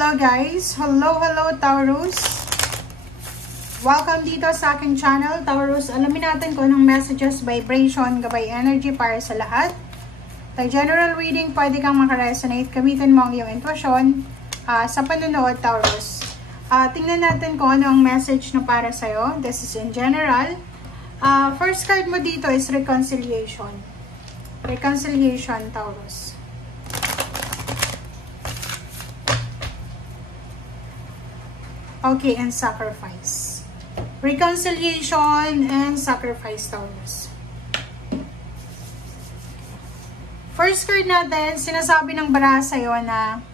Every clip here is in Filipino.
Hello guys! Hello Taurus! Welcome dito sa aking channel, Taurus. Alamin natin kung anong messages, vibration, gabay energy para sa lahat. Sa general reading, pwede kang makaresonate. Gamitin mo ang iyong intuition sa panonood, Taurus. Tingnan natin kung ano ang message na para sa'yo. This is in general. First card mo dito is reconciliation. Reconciliation, Taurus. Okay, and sacrifice. Reconciliation and sacrifice, Taurus. First card natin, sinasabi ng baraha sa'yo na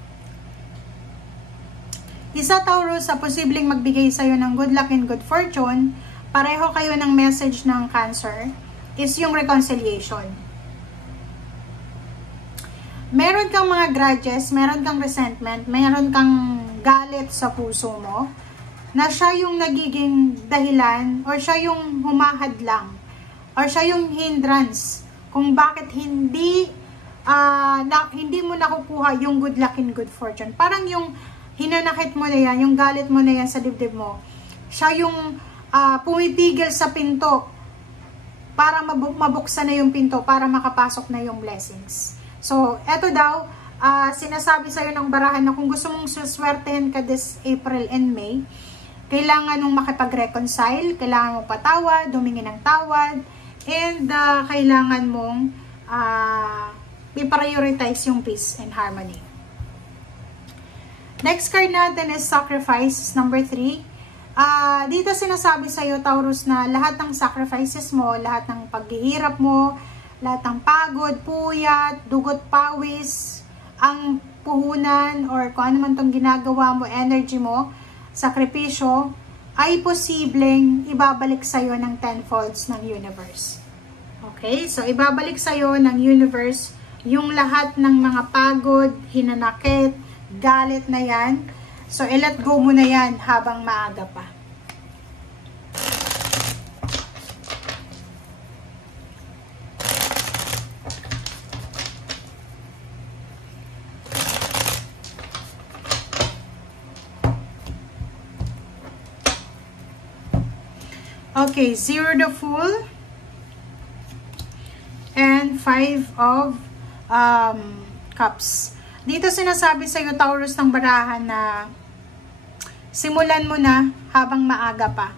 isa, Taurus, sa posibleng magbigay sa'yo ng good luck and good fortune, pareho kayo ng message ng Cancer, is yung reconciliation. Meron kang mga grudges, meron kang resentment, meron kang galit sa puso mo, na siya yung nagiging dahilan, or siya yung humahadlang, or siya yung hindrance, kung bakit hindi mo nakukuha yung good luck and good fortune. Parang yung hinanakit mo na yan, yung galit mo na yan sa dibdib mo, siya yung pumipigil sa pinto, para mabuksan na yung pinto, para makapasok na yung blessings. So, eto daw, sinasabi sa'yo ng barahan na kung gusto mong suswertehin ka this April and May, kailangan mong makipag-reconcile, kailangan mong patawad, humingi ng tawad, and kailangan mong i-prioritize yung peace and harmony. Next card natin is sacrifice, number 3. Dito sinasabi sa'yo, Taurus, na lahat ng sacrifices mo, lahat ng paghihirap mo, lahat ng pagod, puyat, dugot, pawis, ang puhunan, or kung ano man itong ginagawa mo, energy mo, sakripisyo, ay posibleng ibabalik sa'yo ng tenfolds ng universe. Okay? So, ibabalik sa'yo ng universe yung lahat ng mga pagod, hinanakit, galit na yan. So, i-let go mo na yan habang maaga pa. Okay, 0 the Fool and 5 of Cups. Dito sinasabi sa iyo, Taurus, ng barahan na simulan mo na habang maaga pa.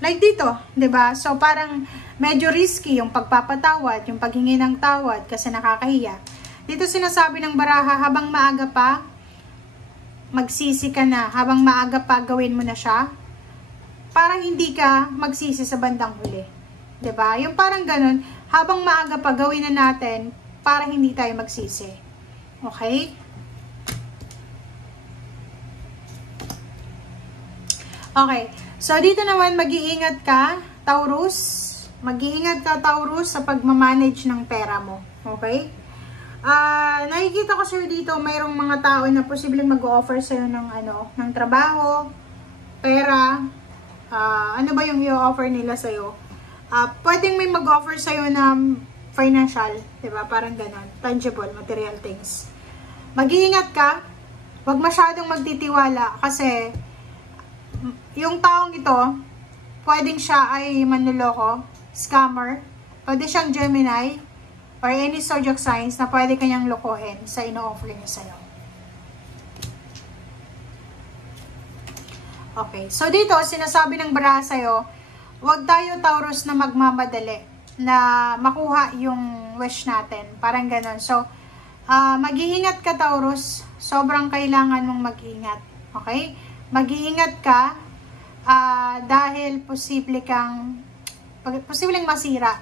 Like dito, 'di ba? So parang medyo risky yung pagpapatawad, yung paghingi ng tawad kasi nakakahiya. Dito sinasabi ng baraha, habang maaga pa, magsisi ka na. Habang maaga pa, gawin mo na siya. Para hindi ka magsisi sa bandang huli. 'Di ba? Yung parang ganun, habang maaga pa, gawin na natin para hindi tayo magsisi. Okay? Okay. So, dito naman, mag-iingat ka, Taurus. Mag-iingat ka, Taurus, sa pagmamanage ng pera mo. Okay? Nakikita ko sa'yo dito, mayroong mga tao na posibleng mag-offer sa'yo ng trabaho, pera. Ano ba yung i-offer nila sa'yo? Pwedeng may mag-offer sa'yo ng financial, diba? Parang ganon. Tangible, material things. Mag-iingat ka. Huwag masyadong magtitiwala kasi yung taong ito, pwedeng siya ay manloloko, scammer, pwede siyang Gemini, or any zodiac signs na pwede kanyang lokohin sa ino-offer niya sa'yo. Okay, so dito, sinasabi ng baraha sa'yo, huwag tayo, Taurus, na magmamadali na makuha yung wish natin. Parang ganon. So, mag-iingat ka, Taurus. Sobrang kailangan mong mag-iingat. Okay? Mag-iingat ka dahil posibleng masira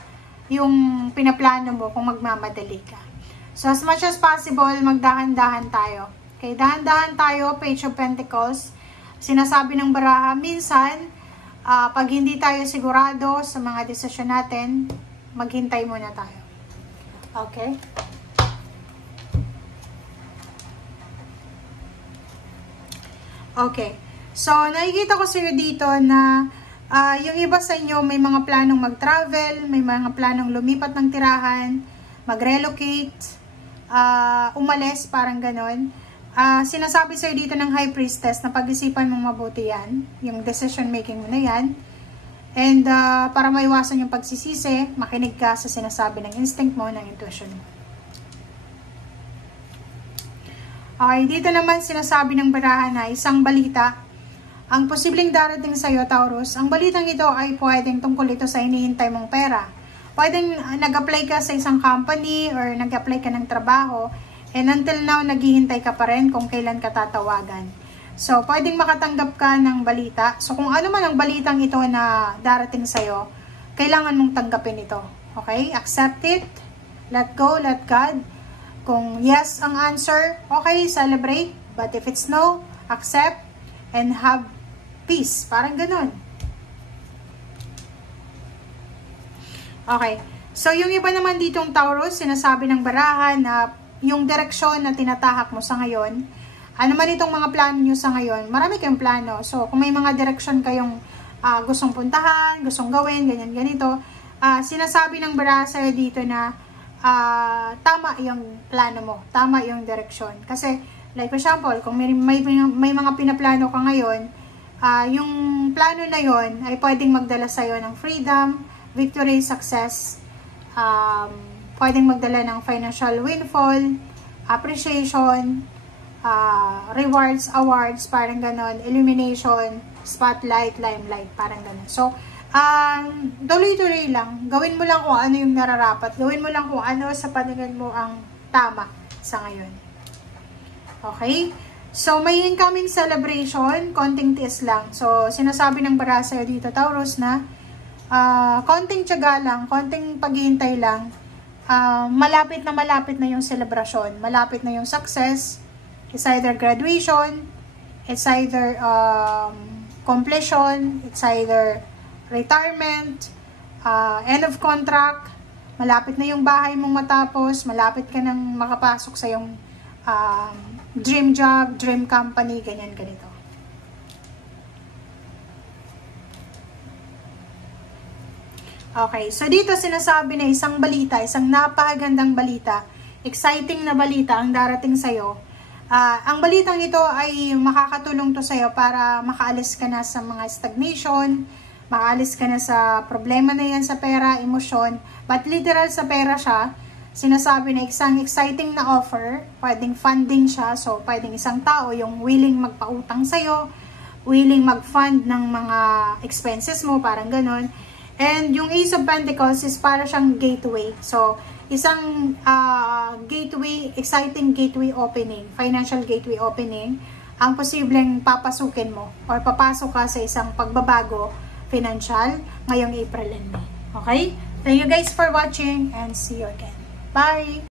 yung pinaplano mo kung magmamadali ka. So, as much as possible, magdahan-dahan tayo. Okay? Dahan-dahan tayo, Page of Pentacles. Sinasabi ng baraha, minsan, pag hindi tayo sigurado sa mga desisyon natin, maghintay muna tayo. Okay? Okay. So, nakikita ko sa iyo dito na yung iba sa inyo may mga planong mag-travel, may mga planong lumipat ng tirahan, mag-relocate, umalis, parang ganon. Sinasabi sa'yo dito ng High Priestess na pag-isipan mong mabuti yan, yung decision making mo na yan. And para maiwasan yung pagsisisi, makinig ka sa sinasabi ng instinct mo, ng intuition mo. Okay, dito naman sinasabi ng barahan na isang balita. Ang posibleng darating sa'yo, Taurus, ang balitang ito ay pwedeng tungkol ito sa hinihintay mong pera. Pwedeng nag-apply ka sa isang company or nag-apply ka ng trabaho, and until now, naghihintay ka pa rin kung kailan ka tatawagan. So, pwedeng makatanggap ka ng balita. So, kung ano man ang balitang ito na darating sa'yo, kailangan mong tanggapin ito. Okay? Accept it. Let go, let God. Kung yes ang answer, okay, celebrate. But if it's no, accept and have peace. Parang ganun. Okay. So, yung iba naman ditong Taurus, sinasabi ng barahan na yung direksyon na tinatahak mo sa ngayon, ano man itong mga plano nyo sa ngayon, marami kayong plano. So, kung may mga direksyon kayong gustong puntahan, gustong gawin, ganyan, ganito, sinasabi ng baraha sa'yo dito na tama yung plano mo, tama yung direksyon. Kasi, like for example, kung may mga pinaplano ka ngayon, yung plano na yon ay pwedeng magdala sa'yo ng freedom, victory, success, pwedeng magdala ng financial windfall, appreciation, rewards, awards, parang ganon, illumination, spotlight, limelight, parang ganon. So, tuloy-tuloy lang. Gawin mo lang kung ano yung nararapat. Gawin mo lang kung ano sa paningin mo ang tama sa ngayon. Okay? So, may incoming celebration, konting tiis lang. So, sinasabi ng baraha sa'yo dito, Taurus, na konting tiyaga lang, konting paghihintay lang, malapit na yung celebration, malapit na yung success. It's either graduation, it's either completion, it's either retirement, end of contract, malapit na yung bahay mong matapos, malapit ka nang makapasok sa yung dream job, dream company, ganyan, ganito. Okay, so dito sinasabi na isang balita, isang napakagandang balita, exciting na balita ang darating sa'yo. Ang balitang ito ay makakatulong to sa'yo para makaalis ka na sa mga stagnation, makaalis ka na sa problema na yan sa pera, emosyon, but literal sa pera siya. Sinasabi na isang exciting na offer, pwedeng funding siya, so pwedeng isang tao yung willing magpautang sa'yo, willing mag-fund ng mga expenses mo, parang ganon. And yung Ace of Pentacles is para siyang gateway. So, isang gateway, exciting gateway opening, financial gateway opening, ang posibleng papasukin mo or papasok ka sa isang pagbabago financial ngayong April and May. Okay? Thank you guys for watching and see you again. Bye!